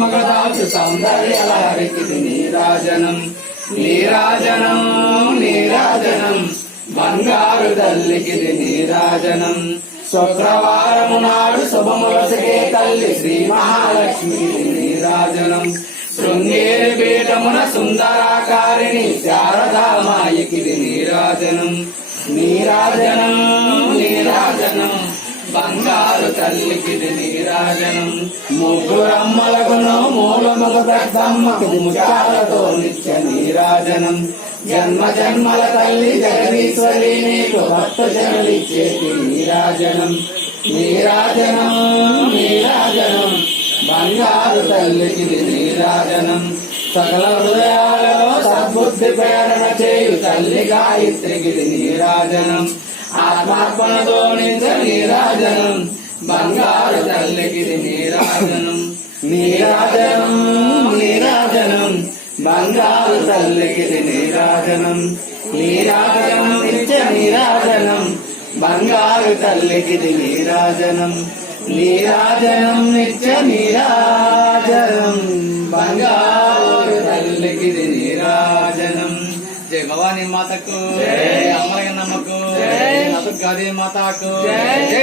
మగదాచు సౌందర్యలహరికి నీరాజనం నీరాజనం నీరాజనం బంగారు తల్లికి నీరాజనం శుక్రవారము నాడు శుభములసకే తల్లి శ్రీ మహాలక్ష్మి నీరాజనం శృంగేరి పీఠమున సుందరాకారిణి శారదామాయికి నీరాజనం నీరాజనం నీరాజనం బంగారు తల్లికి నీరాజనం ముగ్గురమ్మలకును మూలముగ పెద్దమ్మకి ముత్యాలతో నిత్య నీరాజనం జన్మ జన్మల తల్లి జగదీశ్వరి నీకు భక్త జనులిచ్చేటి నీరాజనం నీరాజనం నీరాజనం బంగారు తల్లికి నీరాజనం సకల హృదయాలలో సద్బుద్ధి ప్రేరణ చేయు తల్లి గాయత్రికి నీరాజనం ఆత్మార్పణతో నిజ నీరాజనం బంగారు తల్లికి నీరాజనం నీరాజనం నీరాజనం బంగారు తల్లికి నీరాజనం నీరాజనం నిత్య నీరాజనం బంగారు తల్లికి నీరాజనం నీరాజనం నిత్య నీరాజనం బంగారు తల్లికి నీరాజనం జై భవానీ మాతకు జై అమ్మయ్య నమ్మకు జై దుర్గాదేవి మాతకు జై